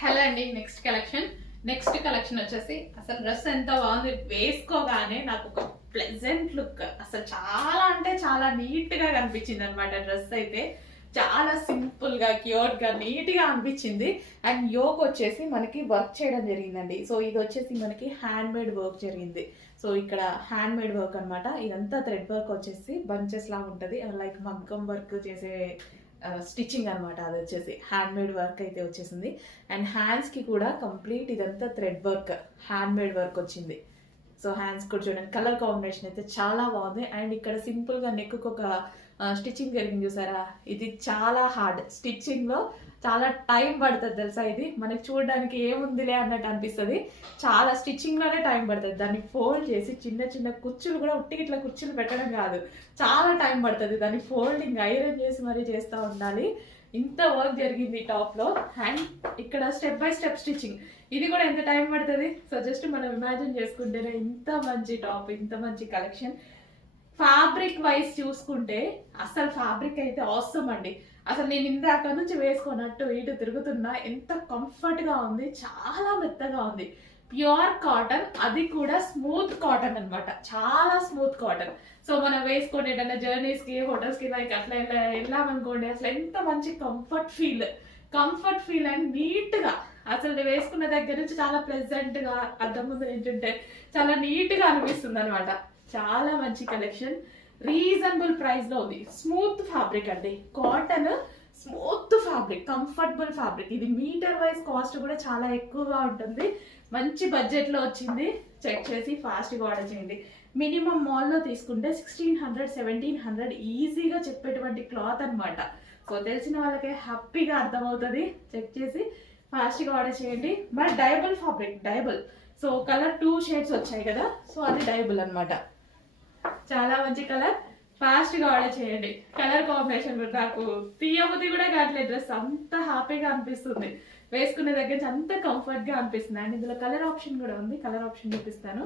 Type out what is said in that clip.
Hello అండి. Next collection వచ్చేసి అసలు డ్రెస్ ఎంత బాగుంది, వేసుకోగానే నాకు ఒక ప్లెజెంట్ లుక్, అసలు చాలా అంటే చాలా నీట్ గా కనిపించింది అనమాట. డ్రెస్ అయితే చాలా సింపుల్ గా క్యూట్ గా నీట్ గా అనిపించింది. అండ్ యోక్ వచ్చేసి మనకి వర్క్ చేయడం జరిగిందండి. సో ఇది వచ్చేసి మనకి హ్యాండ్ మేడ్ వర్క్ జరిగింది. సో ఇక్కడ హ్యాండ్ మేడ్ వర్క్ అనమాట. ఇదంతా థ్రెడ్ వర్క్ వచ్చేసి బంచెస్ లాగా ఉంటది, లైక్ మగ్గం వర్క్ చేసే స్టిచ్చింగ్ అనమాట. అది వచ్చేసి హ్యాండ్ మేడ్ వర్క్ అయితే వచ్చేసింది. అండ్ హ్యాండ్స్ కి కూడా కంప్లీట్ ఇదంతా thread work, hand made work వచ్చింది. సో హ్యాండ్స్ కూడా చూడండి, కలర్ కాంబినేషన్ అయితే చాలా బాగుంది. అండ్ ఇక్కడ సింపుల్ గా నెక్ ఒక స్టిచ్చింగ్ జరిగింది చూసారా, ఇది చాలా హార్డ్ స్టిచ్చింగ్ లో, చాలా టైం పడుతుంది తెలుసా. ఇది మనకి చూడడానికి ఏముందిలే అన్నట్టు అనిపిస్తుంది, చాలా స్టిచ్చింగ్ లోనే టైం పడుతుంది. దాన్ని ఫోల్డ్ చేసి చిన్న చిన్న కుచ్చులు కూడా ఉట్టికి ఇట్లా కుచ్చులు పెట్టడం కాదు, చాలా టైం పడుతుంది. దాన్ని ఫోల్డింగ్ ఐరన్ చేసి మరీ చేస్తూ ఉండాలి. ఇంత వర్క్ జరిగింది టాప్ లో. అండ్ ఇక్కడ స్టెప్ బై స్టెప్ స్టిచ్చింగ్, ఇది కూడా ఎంత టైం పడుతుంది. సో జస్ట్ మనం ఇమాజిన్ చేసుకుంటేనే ఇంత మంచి టాప్, ఇంత మంచి కలెక్షన్. ఫ్యాబ్రిక్ వైజ్ చూసుకుంటే అసలు ఫ్యాబ్రిక్ అయితే ఆసమ్ అండి. అసలు నేను ఇందాక నుంచి వేసుకున్నట్టు ఇటు తిరుగుతున్నా, ఎంత కంఫర్ట్ గా ఉంది, చాలా మెత్తగా ఉంది. ప్యూర్ కాటన్, అది కూడా స్మూత్ కాటన్ అన్నమాట, చాలా స్మూత్ కాటన్. సో మనం వేసుకొని ఏదైనా జర్నీస్ కి, హోటల్స్ కి లైక్ అట్లా వెళ్ళామనుకోండి, అసలు ఎంత మంచి కంఫర్ట్ ఫీల్ అండ్ నీట్ గా, అసలు వేసుకున్న దగ్గర నుంచి చాలా ప్లెజెంట్ గా, అద్దం ముందు నించుంటే చాలా నీట్ గా అనిపిస్తుంది అనమాట. చాలా మంచి కలెక్షన్, రీజనబుల్ ప్రైస్ లో ఉంది. స్మూత్ ఫ్యాబ్రిక్ అండి, cotton smooth fabric, comfortable fabric. ఇది మీటర్ వైజ్ కాస్ట్ కూడా చాలా ఎక్కువగా ఉంటుంది. మంచి బడ్జెట్ లో వచ్చింది. చెక్ చేసి ఫాస్ట్ గా ఆర్డర్ చేయండి. మినిమం మాల్లో తీసుకుంటే 1600 1700 ఈజీగా చెప్పేటువంటి క్లాత్ అనమాట. సో తెలిసిన వాళ్ళకే హ్యాపీగా అర్థమవుతుంది. చెక్ చేసి ఫాస్ట్ గా ఆర్డర్ చేయండి. మరి డైబుల్ ఫ్యాబ్రిక్, డైబుల్. సో కలర్ 2 షేడ్స్ వచ్చాయి కదా, సో అది డైబుల్ అనమాట. చాలా మంచి కలర్, ఫాస్ట్ గా ఆర్డర్ చేయండి. కలర్ కాంబినేషన్ కూడా నాకు తీయబుద్ధి కూడా కావట్లేదు, డ్రెస్ అంత హ్యాపీగా అనిపిస్తుంది, వేసుకునే దగ్గర నుంచి అంత కంఫర్ట్ గా అనిపిస్తుంది. అండ్ ఇందులో కలర్ ఆప్షన్ కూడా ఉంది, కలర్ ఆప్షన్ చూపిస్తాను.